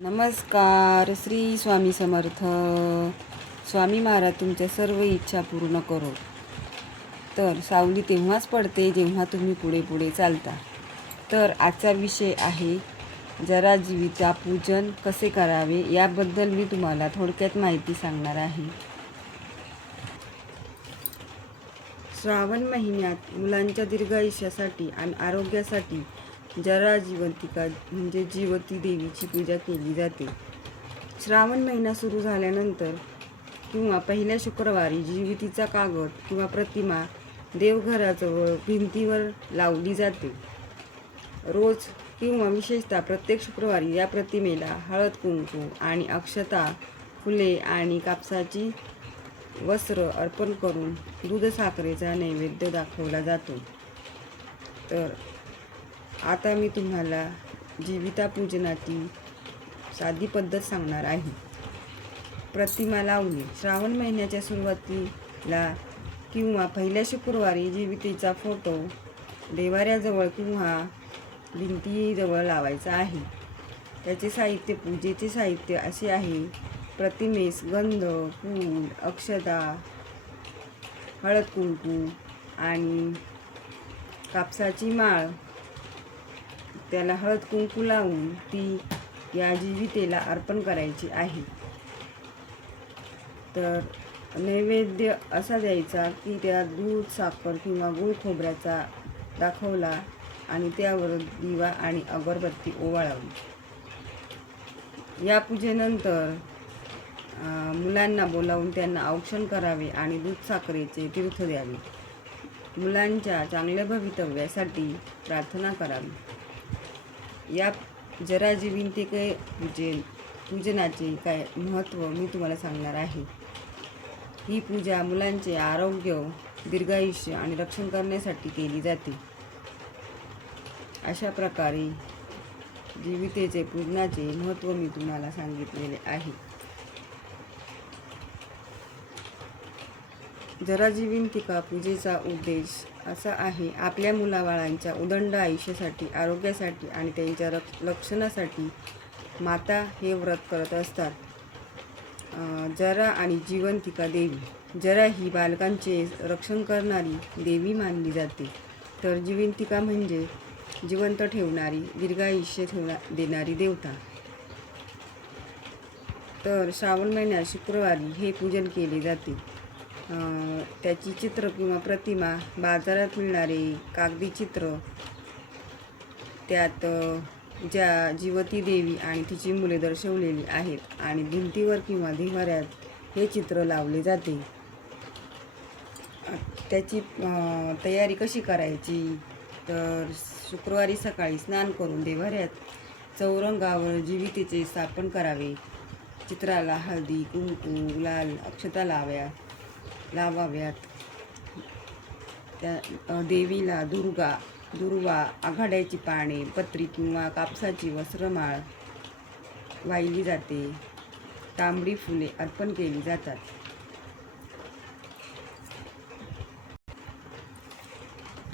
नमस्कार. श्री स्वामी समर्थ. स्वामी महाराज तुमच्या सर्व इच्छा पूर्ण करो. तर सावली तेव्हाच पडते जेव्हा तुम्ही पुढे पुढे चालता. तर आजचा विषय आहे जरा जीविता पूजन कसे करावे याबद्दल मी तुम्हाला थोडक्यात माहिती सांगणार आहे. श्रावण महिन्यात मुलांच्या दीर्घायुष्यासाठी आणि आरोग्यासाठी जरा जिवंतिका म्हणजे जिवती देवीची पूजा केली जाते. श्रावण महिना सुरू झाल्यानंतर किंवा पहिल्या शुक्रवारी जिवतीचा कागद किंवा प्रतिमा देवघराजवळ भिंतीवर लावली जाते. रोज किंवा विशेषतः प्रत्येक शुक्रवारी या प्रतिमेला हळद कुंकू आणि अक्षता, फुले आणि कापसाची वस्त्र अर्पण करून दूध साखरेचा नैवेद्य दाखवला जातो. तर आता मी तुम्हाला जीविता पूजनाची साधी पद्धत सांगणार आहे. प्रतिमा लावणे. श्रावण महिन्याच्या सुरुवातीला किंवा पहिल्या शुक्रवारी जीवितेचा फोटो देवाऱ्याजवळ किंवा भिंतीजवळ लावायचा आहे. त्याचे साहित्य, पूजेचे साहित्य असे आहे: प्रतिमेस गंध, फूल, अक्षता, हळद कुंकू आणि कापसाची माळ. त्याला हळद कुंकू लावून ती या जीवितेला अर्पण करायची आहे. तर नैवेद्य असा द्यायचा की त्या दूध, साखर किंवा गूळ खोबऱ्याचा दाखवला आणि त्यावर दिवा आणि अगरबत्ती ओवाळावी. या पूजेनंतर मुलांना बोलावून त्यांना औक्षण करावे आणि दूध साखरेचे तीर्थ द्यावे. मुलांच्या चांगल्या भवितव्यासाठी प्रार्थना करावी. या जरा जिवंतिके पूजनाचे काय महत्त्व मी तुम्हाला सांगणार आहे. ही पूजा मुलांचे आरोग्य, दीर्घायुष्य आणि रक्षण करण्यासाठी केली जाते. अशा प्रकारे जीवितेचे पूजनाचे महत्त्व मी तुम्हाला सांगितलेले आहे. जरा जिवंतिका पूजेचा उद्देश असा आहे: आपल्या मुलाबाळांच्या उदंड आयुष्यासाठी, आरोग्यासाठी आणि त्यांच्या रक्षणासाठी माता हे व्रत करत असतात. जरा आणि जिवंतिका देवी. जरा ही बालकांचे रक्षण करणारी देवी मानली जाते, तर जिवंतिका म्हणजे जिवंत ठेवणारी, दीर्घायुष्य देणारी देवता. तर श्रावण महिन्यात शुक्रवारी हे पूजन केले जाते. त्याची चित्र किंवा प्रतिमा, बाजारात मिळणारे कागदी चित्र, त्यात ज्या जिवती देवी आणि तिची मुले दर्शवलेली आहेत आणि भिंतीवर किंवा देव्हाऱ्यात हे चित्र लावले जाते. त्याची तयारी कशी करायची? तर शुक्रवारी सकाळी स्नान करून देव्हाऱ्यात चौरंगावर जिवितेचे स्थापन करावे. चित्राला हळदी, कुंकू, लाल अक्षता लावाव्यात. त्या देवीला दुर्वा, आघाड्याची पाने, पत्री किंवा कापसाची वस्त्रमाळ वाहिली जाते. तांबडी फुले अर्पण केली जातात.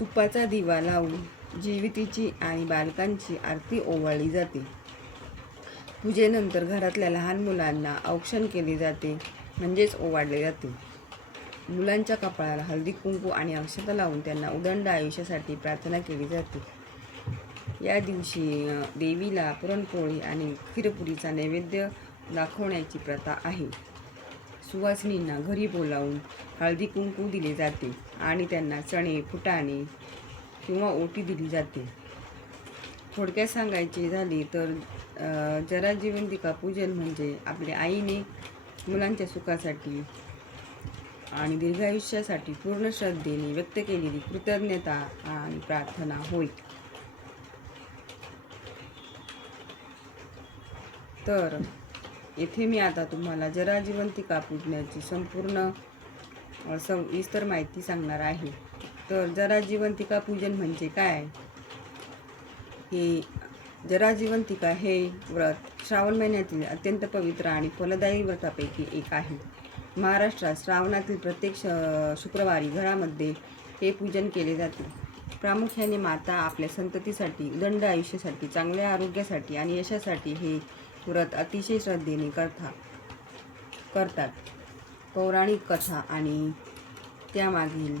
तुपाचा दिवा लावून जीवितीची आणि बालकांची आरती ओवाळली जाते. पूजेनंतर घरातल्या लहान मुलांना औक्षण केले जाते, म्हणजेच ओवाळले जाते. मुलांच्या कपाळाला हळदी कुंकू आणि अक्षता लावून त्यांना उदंड आयुष्यासाठी प्रार्थना केली जाते. या दिवशी देवीला पुरणपोळी आणि खीरपुरीचा नैवेद्य दाखवण्याची प्रथा आहे. सुवासिनींना घरी बोलावून हळदी कुंकू दिले जाते आणि त्यांना चणे, फुटाणे किंवा ओटी दिली जाते. थोडक्यात सांगायचे झाले तर जरा जिवंतिका पूजन म्हणजे आपल्या आईने मुलांच्या सुखासाठी आणि दीर्घायुष्यासाठी पूर्ण श्रद्धेने व्यक्त केलेली कृतज्ञता आणि प्रार्थना होय. तर येथे मी आता तुम्हाला जरा जिवंतिका पूजनाची संपूर्ण सविस्तर माहिती सांगणार आहे. तर जरा जिवंतिका पूजन म्हणजे काय? हे जरा जिवंतिका हे व्रत श्रावण महिन्यातील अत्यंत पवित्र आणि फलदायी व्रतापैकी एक आहे. महाराष्ट्रात श्रावणातील प्रत्येक शुक्रवारी घरामध्ये हे पूजन केले जाते. प्रामुख्याने माता आपल्या संततीसाठी, उदंड आयुष्यासाठी, चांगल्या आरोग्यासाठी आणि यशासाठी हे व्रत अतिशय श्रद्धेने करतात. पौराणिक कथा आणि त्यामागील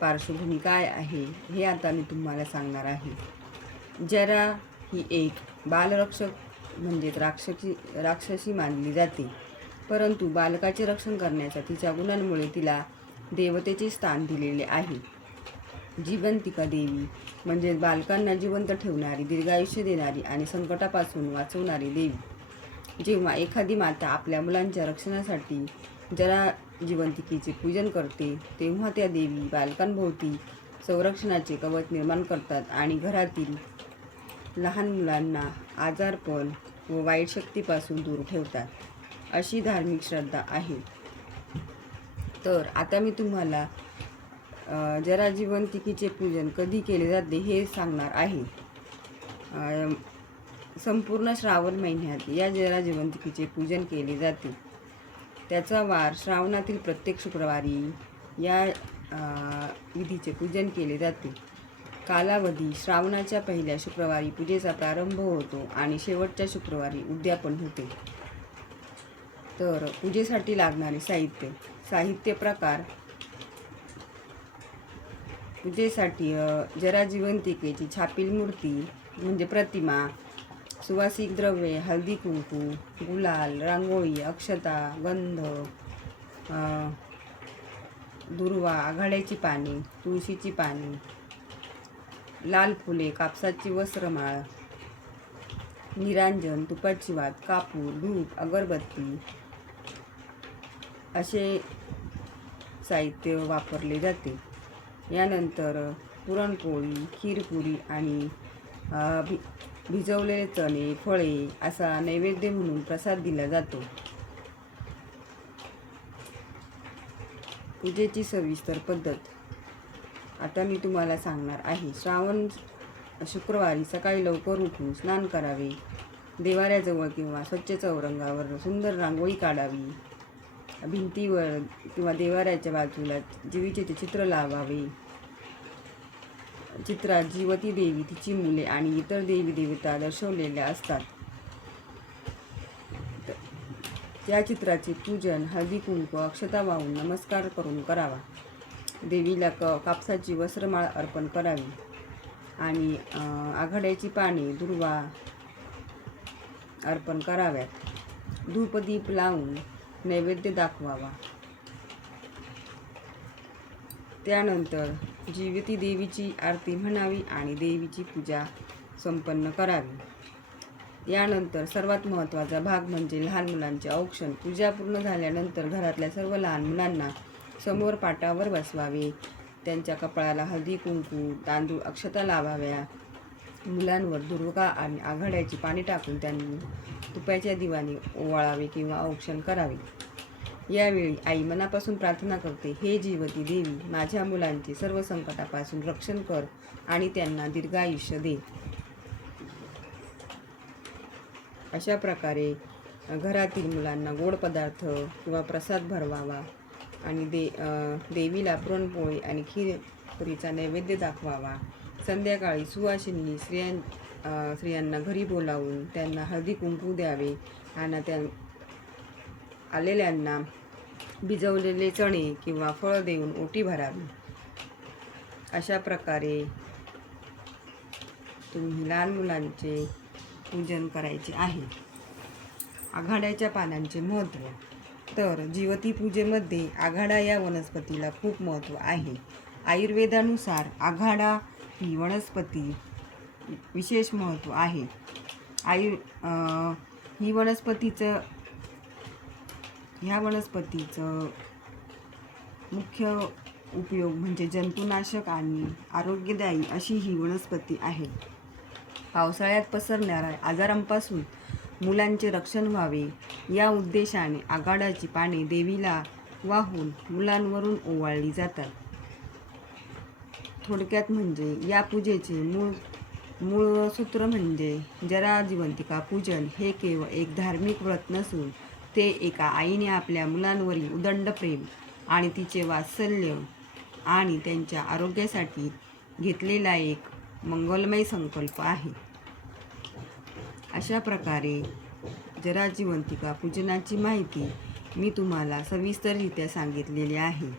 पार्श्वभूमी काय आहे हे आता मी तुम्हाला सांगणार आहे. जरा ही एक बालरक्षक म्हणजेच राक्षसी मानली जाते, परंतु बालकाचे रक्षण करण्याच्या तिच्या गुणांमुळे तिला देवतेचे स्थान दिलेले आहे. जिवंतिका देवी म्हणजे बालकांना जिवंत ठेवणारी, दीर्घायुष्य देणारी आणि संकटापासून वाचवणारी देवी. जेव्हा एखादी माता आपल्या मुलांच्या रक्षणासाठी जरा जिवंतिकेचे पूजन करते, तेव्हा त्या देवी बालकांभोवती संरक्षणाचे कवच निर्माण करतात आणि घरातील लहान मुलांना आजारपण व वाईट शक्तीपासून दूर ठेवतात, अशी धार्मिक श्रद्धा आहे. तर आता मी तुम्हाला जरा जिवंतिकेचे पूजन कधी केले जाते हे सांगणार आहे. संपूर्ण श्रावण महिन्यात या जरा जिवंतिकेचे पूजन केले जाते. त्याचा वार श्रावणातील प्रत्येक शुक्रवारी या विधीचे पूजन केले जाते. कालावधी श्रावणाच्या पहिल्या शुक्रवारी पूजेचा प्रारंभ होतो आणि शेवटच्या शुक्रवारी उद्यापन होते. तर पूजेसाठी लागणारे साहित्य प्रकार. पूजेसाठी जरा जिवंतिकेची छापील मूर्ती म्हणजे प्रतिमा, सुवासिक द्रव्ये, हळदी कुंकू, गुलाल, रांगोळी, अक्षता, गंध, दुर्वा, आघाड्याची पाने, तुळशीची पाने, लाल फुले, कापसाची वस्त्रमाळ, निरांजन, तुपाची वात, कापूर, धूप, अगरबत्ती असे साहित्य वापरले जाते. यानंतर पुरणपोळी, खीरपुरी आणि भिजवलेले चणे, फळे असा नैवेद्य म्हणून प्रसाद दिला जातो. पूजेची सविस्तर पद्धत आता मी तुम्हाला सांगणार आहे. श्रावण शुक्रवारी सकाळी लवकर उठून स्नान करावे. देवाऱ्याजवळ किंवा स्वच्छ चौरंगावर सुंदर रांगोळी काढावी. भिंतीवर किंवा देवाऱ्याच्या बाजूला जीवीचे चित्र लावावे. चित्रात जिवती देवी, तिची मुले आणि इतर देवी देवता दर्शवलेल्या असतात. त्या चित्राचे पूजन हळदी कुंकू, अक्षता वाहून नमस्कार करून करावा. देवीला कापसाची वस्त्रमाळ अर्पण करावी आणि आघाड्याची पाने, दुर्वा अर्पण कराव्यात. धूपदीप लावून नैवेद्य दाखवावा. त्यानंतर जिवती देवीची आरती म्हणावी आणि देवीची पूजा संपन्न करावी. यानंतर सर्वात महत्त्वाचा भाग म्हणजे लहान मुलांचे औक्षण. पूजा पूर्ण झाल्यानंतर घरातल्या सर्व लहान मुलांना समोर पाटावर बसवावे. त्यांच्या कपाळाला हळदी कुंकू, तांदूळ, अक्षता लावाव्या. मुलांवर दुर्वा आणि आघाड्याची पाने टाकून त्यांनी तुपाच्या दिव्याने ओवाळावे किंवा औक्षण करावे. यावेळी आई मनापासून प्रार्थना करते, हे जिवती देवी, माझ्या मुलांचे सर्व संकटापासून रक्षण कर आणि त्यांना दीर्घायुष्य दे. अशा प्रकारे घरातील मुलांना गोड पदार्थ किंवा प्रसाद भरवावा आणि देवीला पुरणपोळी आणि खीरपुरीचा नैवेद्य दाखवावा. संध्याकाळी सुवासिनी स्त्रियांना घरी बोलावून त्यांना हळदी कुंकू द्यावे आणि आलेल्यांना भिजवलेले चणे किंवा फळ देऊन ओटी भरावी. अशा प्रकारे तुम्ही लहान मुलांचे पूजन करायचे आहे. आघाड्याच्या पानांचे महत्त्व. तर जिवती पूजेमध्ये आघाडा या वनस्पतीला खूप महत्त्व आहे. आयुर्वेदानुसार आघाडा ही वनस्पती विशेष महत्त्व आहे. ह्या वनस्पतीचं मुख्य उपयोग म्हणजे जंतुनाशक आणि आरोग्यदायी अशी ही वनस्पती आहे. पावसाळ्यात पसरणाऱ्या आजारांपासून मुलांचे रक्षण व्हावे या उद्देशाने आघाडाची पाने देवीला वाहून मुलांवरून ओवाळली जातात. थोडक्यात म्हणजे या पूजेचे मूळ सूत्र म्हणजे जरा जिवंतिका पूजन हे केवळ एक धार्मिक व्रत नसून ते एका आईने आपल्या मुलांवरील उदंड प्रेम आणि तिचे वात्सल्य आणि त्यांच्या आरोग्यासाठी घेतलेला एक मंगलमय संकल्प आहे. अशा प्रकारे जराजीवंतिका पूजनाची माहिती मी तुम्हाला सविस्तररित्या सांगितलेली आहे.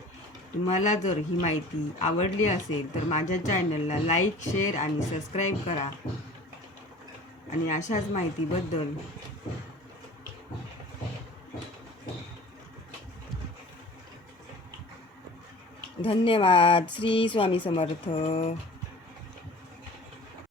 तुम्हाला जर ही माहिती आवडली असेल तर माझ्या चॅनलला लाईक, शेअर आणि सबस्क्राईब करा. आणि अशाच माहितीबद्दल धन्यवाद. श्री स्वामी समर्थ.